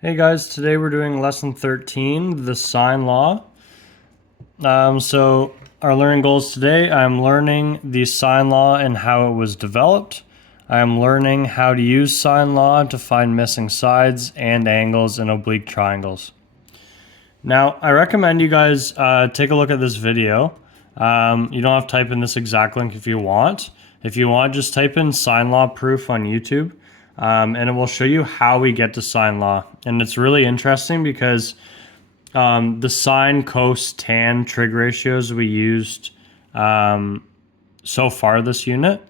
Hey guys, today we're doing lesson 13, the sine law. So our learning goals today, I'm learning the sine law and how it was developed. I'm learning how to use sine law to find missing sides and angles in oblique triangles. Now, I recommend you guys take a look at this video. You don't have to type in this exact link if you want. If you want, just type in sine law proof on YouTube. And it will show you how we get to sine law. And it's really interesting because the sine, cos, tan trig ratios we used so far this unit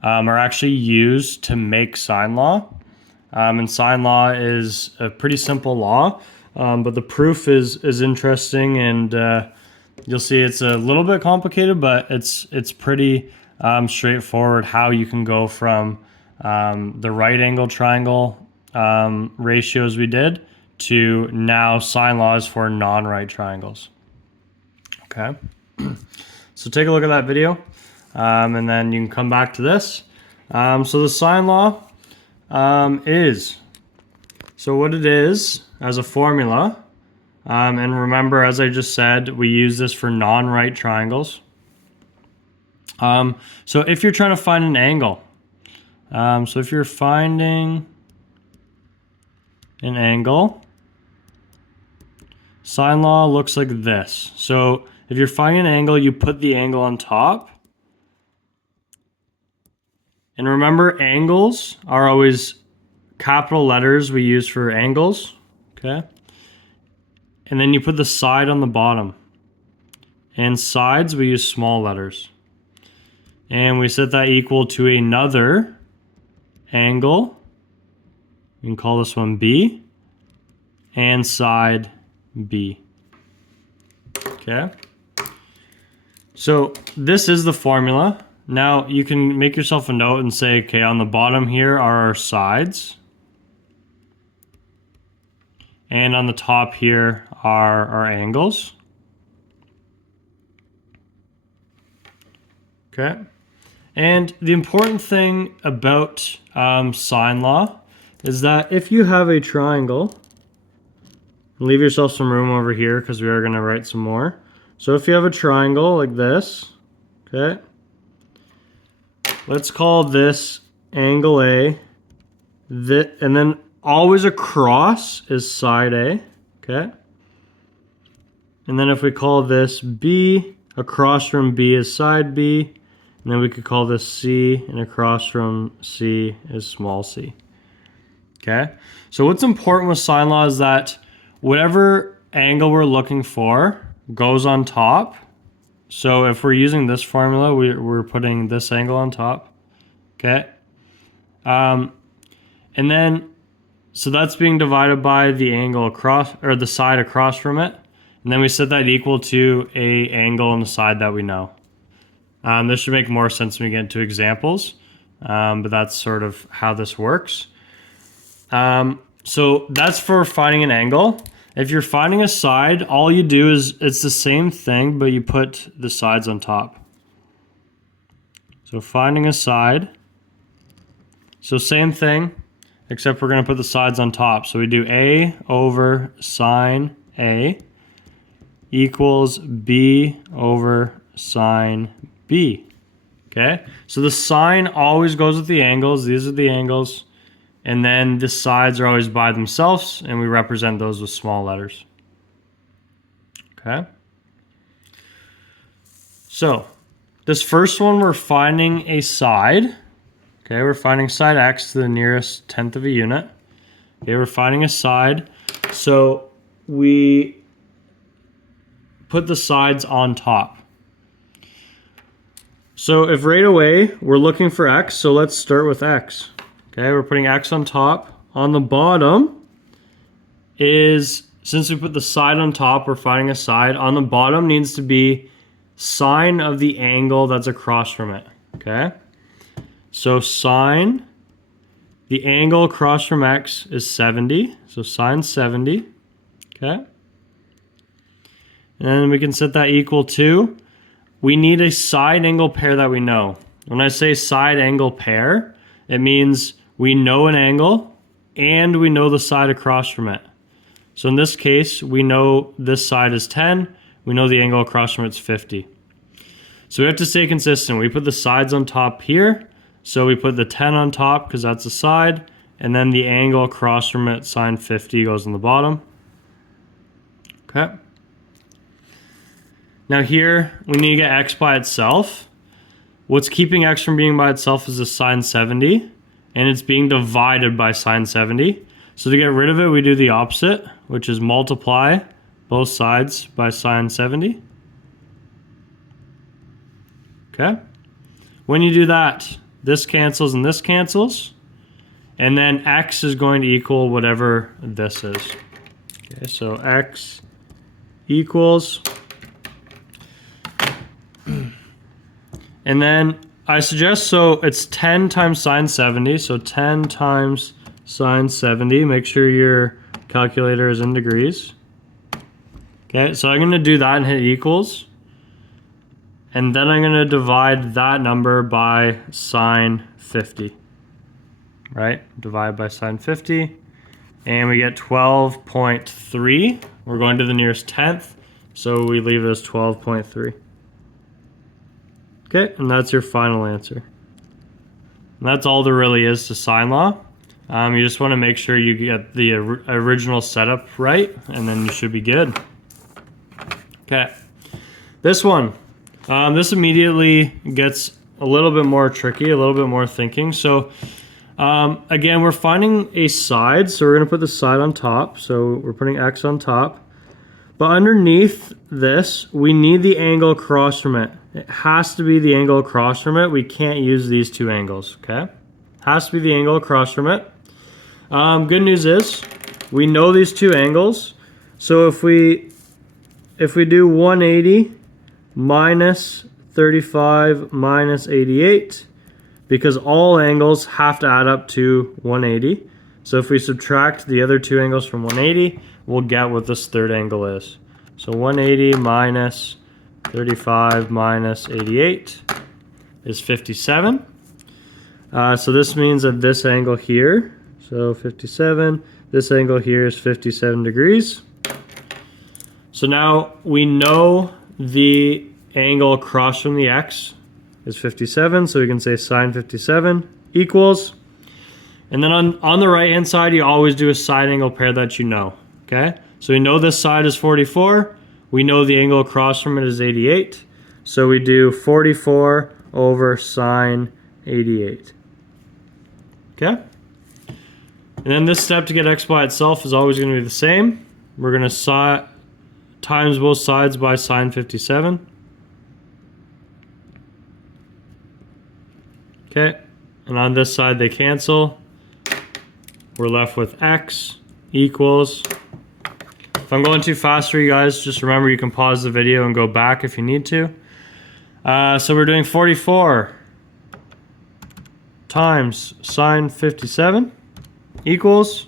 are actually used to make sine law. And sine law is a pretty simple law, but the proof is interesting, and you'll see it's a little bit complicated, but it's pretty straightforward how you can go from the right angle triangle ratios we did to now sine laws for non-right triangles. Okay, so take a look at that video, and then you can come back to this. So the sine law so what it is as a formula, and remember, as I just said, we use this for non-right triangles. So if you're trying to find an angle, so if you're finding an angle, sine law looks like this. So if you're finding an angle, you put the angle on top. And remember, angles are always capital letters we use for angles, okay? And then you put the side on the bottom. And sides, we use small letters. And we set that equal to another angle. You can call this one B. And side B. Okay? So this is the formula. Now you can make yourself a note and say, okay, on the bottom here are our sides. And on the top here are our angles. Okay. And the important thing about sine law is that if you have a triangle, leave yourself some room over here because we are going to write some more. So if you have a triangle like this, okay, let's call this angle A, and then always across is side A, okay? And then if we call this B, across from B is side B, and then we could call this C, and across from C is small c. Okay? So what's important with sine law is that whatever angle we're looking for goes on top. So if we're using this formula, we're putting this angle on top. Okay? And then, so that's being divided by the angle across, or the side across from it. And then we set that equal to a angle on the side that we know. This should make more sense when we get into examples, but that's sort of how this works. So that's for finding an angle. If you're finding a side, all you do is, it's the same thing, but you put the sides on top. So finding a side. So same thing, except we're going to put the sides on top. So we do A over sine A equals B over sine B. Okay, so the sine always goes with the angles. These are the angles. And then the sides are always by themselves, and we represent those with small letters. Okay. So this first one, we're finding a side. Okay, we're finding side x to the nearest tenth of a unit. Okay, we're finding a side. So we put the sides on top. So if right away we're looking for x, so let's start with x. Okay, we're putting x on top. On the bottom is, since we put the side on top, we're finding a side. On the bottom needs to be sine of the angle that's across from it. Okay, so sine, the angle across from x is 70. So sine 70. Okay, and then we can set that equal to, we need a side angle pair that we know. When I say side angle pair, it means we know an angle and we know the side across from it. So in this case, we know this side is 10. We know the angle across from it's 50. So we have to stay consistent. We put the sides on top here. So we put the 10 on top because that's the side. And then the angle across from it, sine 50, goes on the bottom. Okay. Now here, we need to get x by itself. What's keeping x from being by itself is the sine 70. And it's being divided by sine 70. So to get rid of it, we do the opposite, which is multiply both sides by sine 70. Okay. When you do that, this cancels and this cancels. And then x is going to equal whatever this is. Okay, so x equals. And then I suggest, so it's 10 times sine 70. So 10 times sine 70. Make sure your calculator is in degrees. Okay, so I'm going to do that and hit equals. And then I'm going to divide that number by sine 50. Right? Divide by sine 50. And we get 12.3. We're going to the nearest tenth. So we leave it as 12.3. Okay, and that's your final answer. And that's all there really is to sine law. You just want to make sure you get the original setup right, and then you should be good. Okay, this one. This immediately gets a little bit more tricky, a little bit more thinking. So again, we're finding a side, so we're going to put the side on top. So we're putting x on top. But underneath this, we need the angle across from it. It has to be the angle across from it. We can't use these two angles, okay? Has to be the angle across from it. Good news is, we know these two angles. So if we do 180 minus 35 minus 88, because all angles have to add up to 180. So if we subtract the other two angles from 180, we'll get what this third angle is. So 180 minus 35 minus 88 is 57. So this means that this angle here, so 57, this angle here is 57 degrees. So now we know the angle across from the x is 57, so we can say sine 57 equals. And then on the right hand side, you always do a side angle pair that you know, okay? So we know this side is 44. We know the angle across from it is 88. So we do 44 over sine 88. Okay? And then this step to get x by itself is always going to be the same. We're going to times both sides by sine 57. Okay? And on this side they cancel. We're left with x equals. If I'm going too fast for you guys, just remember you can pause the video and go back if you need to. So we're doing 44 times sine 57 equals,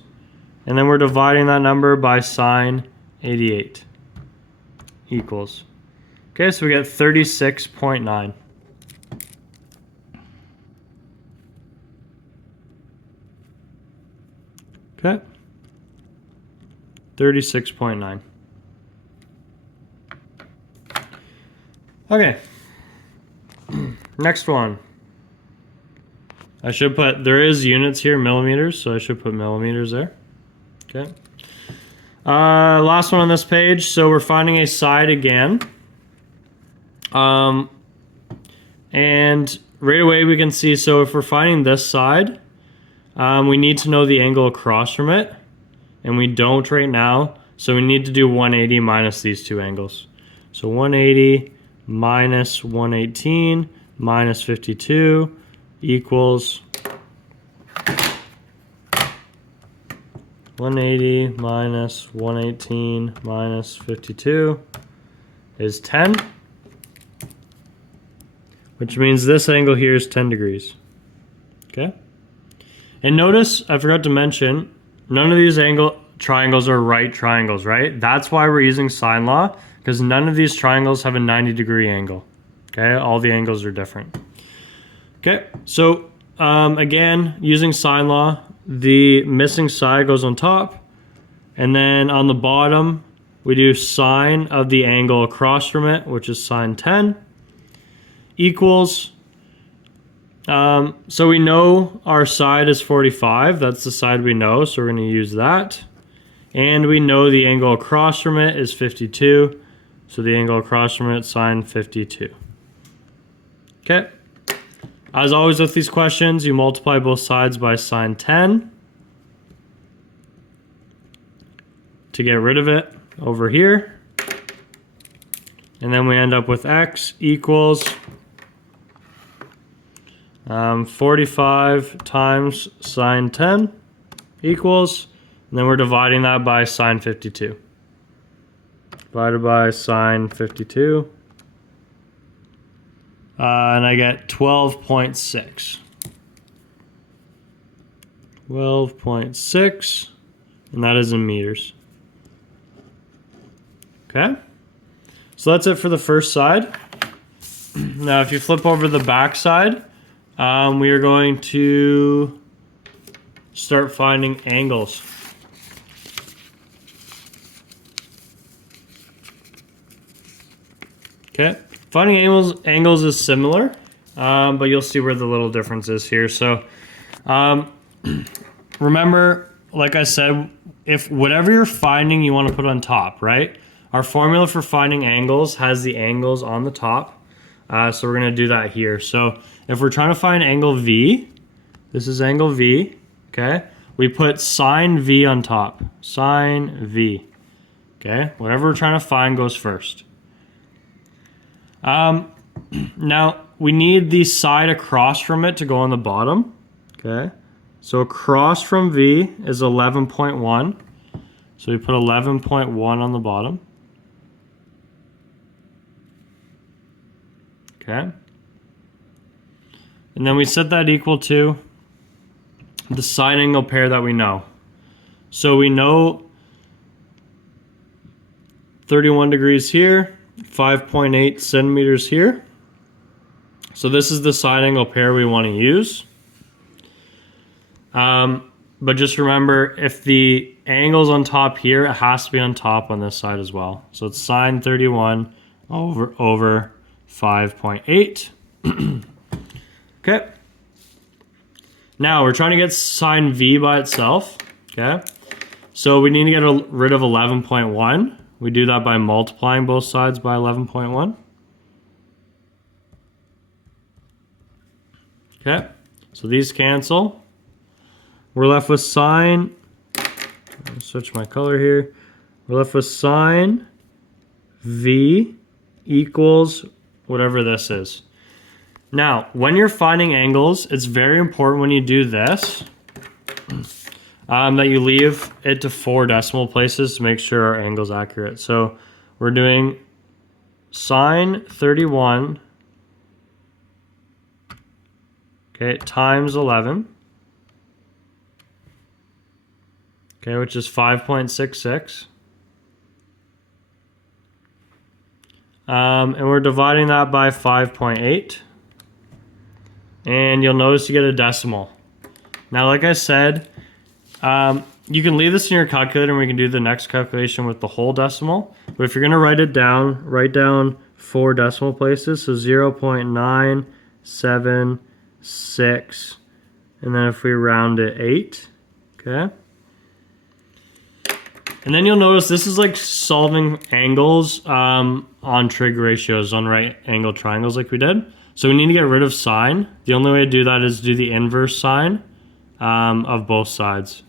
and then we're dividing that number by sine 88 equals. Okay, so we get 36.9. Okay. 36.9. Okay. Next one. I should put, there is units here, millimeters, so I should put millimeters there. Okay. Last one on this page. So we're finding a side again. And right away we can see, so if we're finding this side, we need to know the angle across from it. And we don't right now, so we need to do 180 minus these two angles. So 180 minus 118 minus 52 equals 180 minus 118 minus 52 is 10, which means this angle here is 10 degrees. Okay? And notice, I forgot to mention, none of these triangles are right triangles, right? That's why we're using sine law, because none of these triangles have a 90-degree angle. Okay, all the angles are different. Okay, so again, using sine law, the missing side goes on top, And then on the bottom, we do sine of the angle across from it, which is sine 10, equals, so we know our side is 45. That's the side we know, so we're going to use that. And we know the angle across from it is 52. So the angle across from it is sine 52. Okay. As always with these questions, you multiply both sides by sine 10 to get rid of it over here. And then we end up with x equals 45 times sine 10 equals, and then we're dividing that by sine 52. Divided by sine 52. And I get 12.6. 12.6, and that is in meters. Okay, so that's it for the first side. Now if you flip over the back side, we are going to start finding angles. Okay, finding angles is similar, but you'll see where the little difference is here. So remember, like I said, if whatever you're finding you want to put on top, right? Our formula for finding angles has the angles on the top. So we're going to do that here. So if we're trying to find angle V, this is angle V, okay? We put sine V on top, sine V, okay? Whatever we're trying to find goes first. Now, we need the side across from it to go on the bottom, okay? So across from V is 11.1. So we put 11.1 on the bottom. Okay. And then we set that equal to the sine angle pair that we know. So we know 31 degrees here, 5.8 centimeters here. So this is the sine angle pair we want to use. But just remember, if the angle's on top here, it has to be on top on this side as well. So it's sine 31 over 5.8. Okay. Now we're trying to get sine V by itself. Okay. So we need to get rid of 11.1. We do that by multiplying both sides by 11.1. Okay. So these cancel. We're left with sine. I'll switch my color here. We're left with sine V equals whatever this is. Now, when you're finding angles, it's very important when you do this that you leave it to 4 decimal places to make sure our angle's accurate. So we're doing sine 31, okay, times 11, okay, which is 5.66. And we're dividing that by 5.8. And you'll notice you get a decimal. Now, like I said, you can leave this in your calculator and we can do the next calculation with the whole decimal. But if you're going to write it down, write down 4 decimal places. So 0.976, and then if we round it 8, okay? And then you'll notice this is like solving angles on trig ratios, on right angle triangles like we did. So we need to get rid of sine. The only way to do that is do the inverse sine of both sides.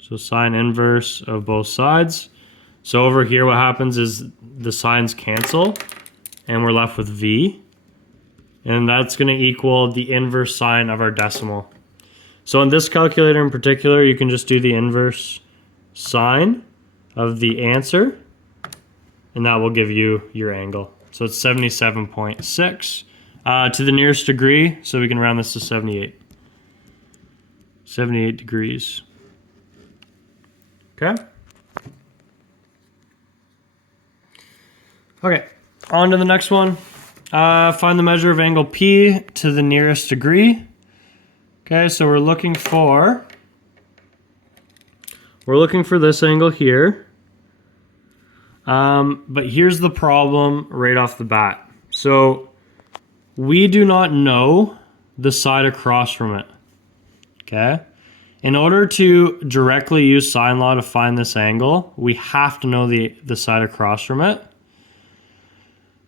So sine inverse of both sides. So over here what happens is the sines cancel and we're left with V. And that's going to equal the inverse sine of our decimal. So in this calculator in particular, you can just do the inverse sine of the answer, and that will give you your angle. So it's 77.6 to the nearest degree, so we can round this to 78. 78 degrees. Okay. Okay, on to the next one. Find the measure of angle P to the nearest degree. Okay, so we're looking for we're looking for this angle here. But here's the problem right off the bat. So we do not know the side across from it. Okay? In order to directly use sine law to find this angle, we have to know the side across from it.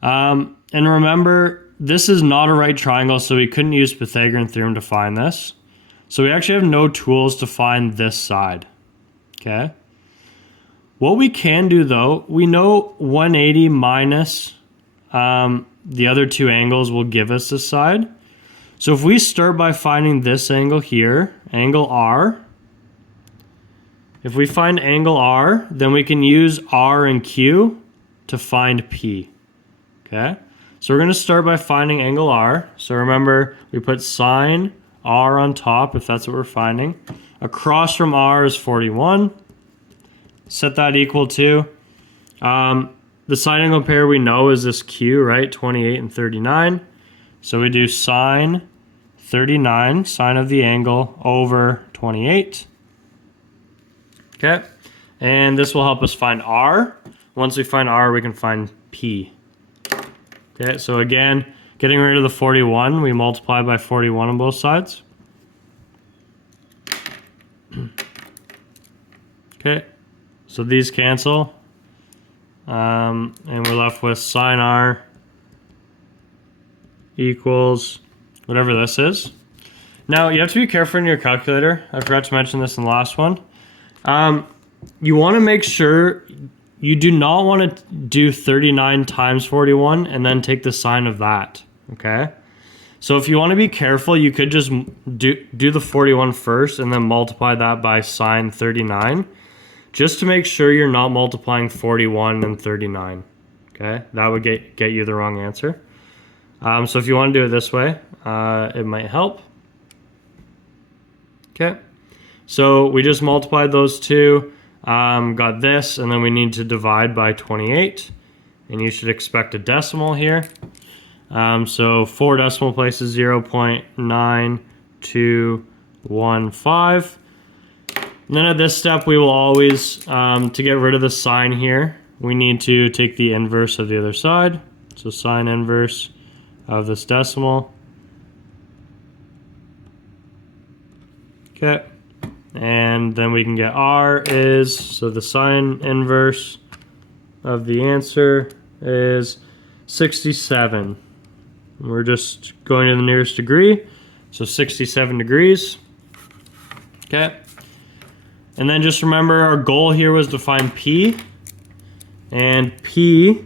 And remember, this is not a right triangle, so we couldn't use Pythagorean theorem to find this. So we actually have no tools to find this side. Okay? What we can do though, we know 180 minus the other two angles will give us this side. So if we start by finding this angle here, angle R, if we find angle R, then we can use R and Q to find P. Okay? So we're going to start by finding angle R. So remember, we put sine R on top if that's what we're finding. Across from R is 41. Set that equal to, the side angle pair we know is this Q, right? 28 and 39. So we do sine 39, sine of the angle, over 28. Okay. And this will help us find R. Once we find R, we can find P. Okay, so again, getting rid of the 41, we multiply by 41 on both sides. Okay, so these cancel. And we're left with sine R equals whatever this is. Now, you have to be careful in your calculator. I forgot to mention this in the last one. You want to make sure you do not want to do 39 times 41 and then take the sine of that, okay? So if you want to be careful, you could just do the 41 first and then multiply that by sine 39, just to make sure you're not multiplying 41 and 39, okay? That would get you the wrong answer. So if you want to do it this way, it might help. Okay, so we just multiplied those two, got this, and then we need to divide by 28, and you should expect a decimal here. So 4 decimal places, 0.9215. And then at this step, we will always, to get rid of the sign here, we need to take the inverse of the other side. So sine inverse of this decimal. Okay, and then we can get R is, so the sine inverse of the answer is 67. We're just going to the nearest degree, so 67 degrees. Okay, and then just remember our goal here was to find P, and P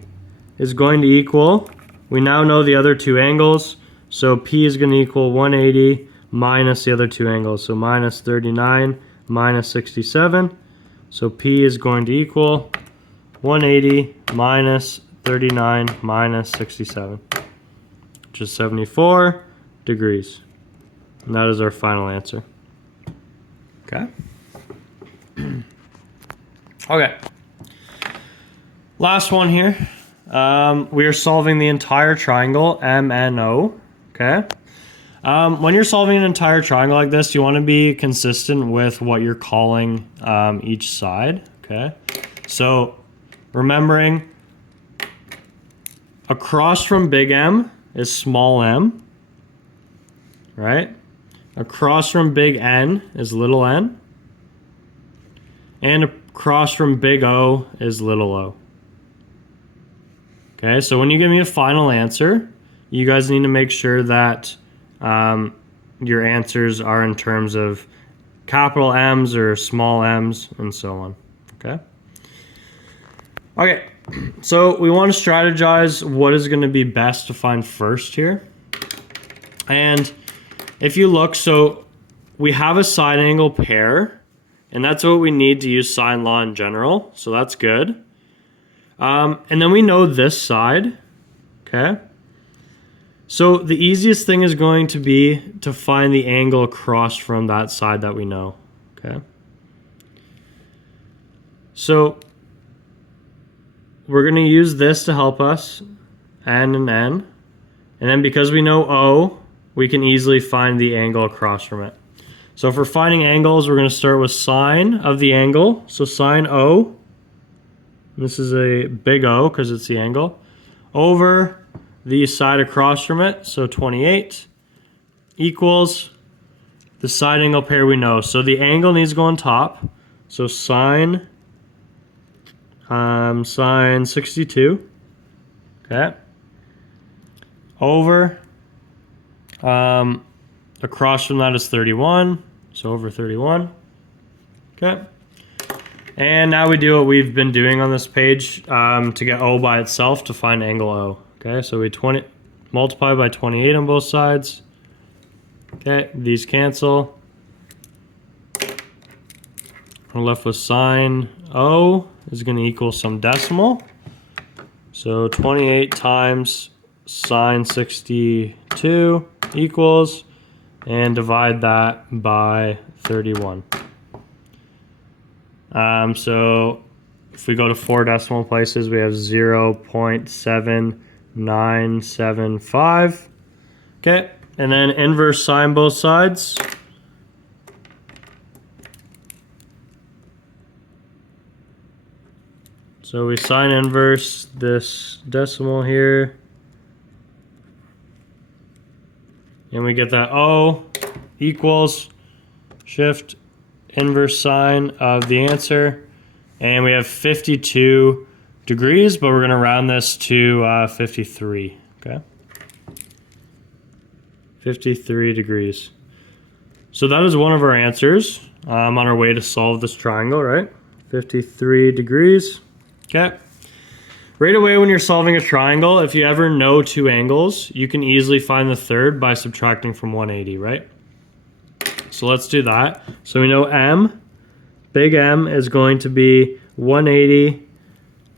is going to equal, we now know the other two angles, so P is going to equal 180 minus the other two angles, so minus 39 minus 67. So P is going to equal 180 minus 39 minus 67, which is 74 degrees. And that is our final answer. Okay. Okay. Last one here. We are solving the entire triangle MNO. Okay. When you're solving an entire triangle like this, you want to be consistent with what you're calling each side, okay? So remembering across from big M is small m, right? Across from big N is little n. And across from big O is little o. Okay, so when you give me a final answer, you guys need to make sure that your answers are in terms of capital M's or small m's and so on. Okay. Okay. So we want to strategize what is going to be best to find first here. And if you look, so we have a side angle pair, and that's what we need to use sine law in general. So that's good. And then we know this side. Okay. So the easiest thing is going to be to find the angle across from that side that we know, okay? So we're going to use this to help us, N and N. And then because we know O, we can easily find the angle across from it. So for finding angles, we're going to start with sine of the angle. So sine O, this is a big O because it's the angle, over the side across from it, so 28, equals the side angle pair we know. So the angle needs to go on top. So sine 62, okay, over, across from that is 31, so over 31, okay. And now we do what we've been doing on this page to get O by itself to find angle O. Okay, so we multiply by 28 on both sides. Okay, these cancel. We're left with sine O is going to equal some decimal. So 28 times sine 62 equals, and divide that by 31. So if we go to 4 decimal places, we have 0.7975. Okay, and then inverse sine both sides. So we sine inverse this decimal here, and we get that O equals shift inverse sine of the answer, and we have 52 degrees, but we're going to round this to 53. Okay, 53 degrees. So that is one of our answers on our way to solve this triangle, right? 53 degrees. Okay. Right away when you're solving a triangle, if you ever know two angles, you can easily find the third by subtracting from 180, right? So let's do that. So we know M, big M, is going to be 180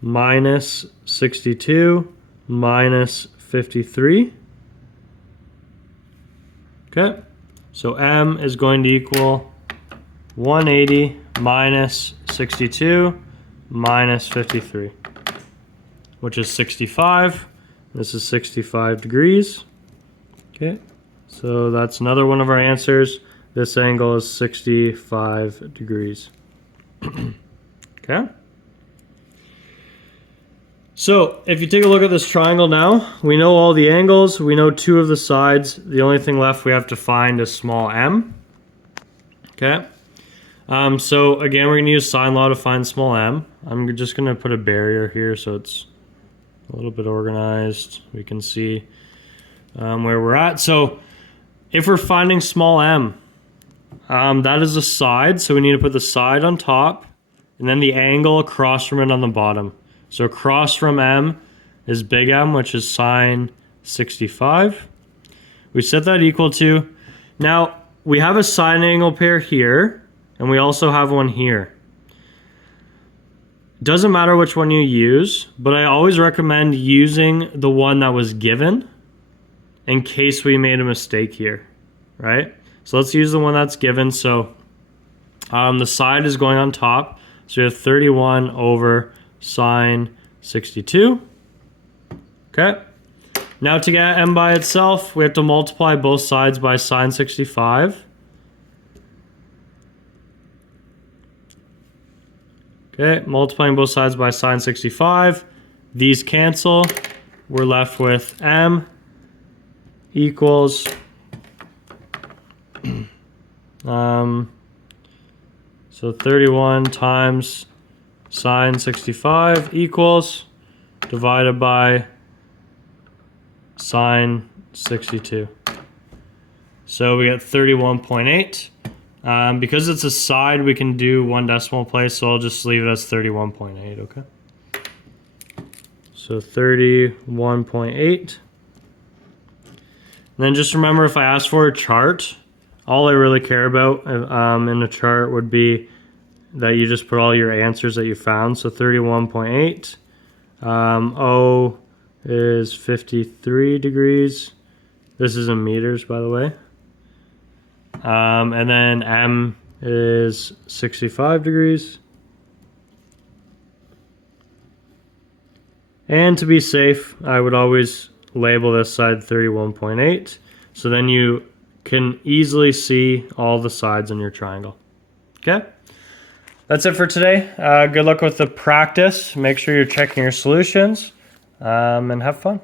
minus 62 minus 53. Okay, so M is going to equal 180 minus 62 minus 53, which is 65. This is 65 degrees. Okay, so that's another one of our answers. This angle is 65 degrees. Okay. So if you take a look at this triangle now, we know all the angles, we know two of the sides. The only thing left we have to find is small m. Okay. So again, we're going to use sine law to find small m. I'm just going to put a barrier here so it's a little bit organized. We can see where we're at. So if we're finding small m, that is a side, so we need to put the side on top and then the angle across from it on the bottom. So across from m is big M, which is sine 65. We set that equal to, now we have a sine angle pair here and we also have one here. Doesn't matter which one you use, but I always recommend using the one that was given in case we made a mistake here, right? So let's use the one that's given. So the side is going on top. So we have 31 over sine 62. Okay. Now to get m by itself, we have to multiply both sides by sine 65. Okay, multiplying both sides by sine 65. These cancel. We're left with m equals so 31 times sine 65 equals divided by sine 62. So we get 31.8. Because it's a side, we can do one decimal place, so I'll just leave it as 31.8, okay? So 31.8. And then just remember, if I ask for a chart, all I really care about in a chart would be that you just put all your answers that you found. So 31.8. O is 53 degrees. This is in meters, by the way. And then M is 65 degrees. And to be safe, I would always label this side 31.8. So then you can easily see all the sides in your triangle. Okay? That's it for today. Good luck with the practice. Make sure you're checking your solutions and have fun.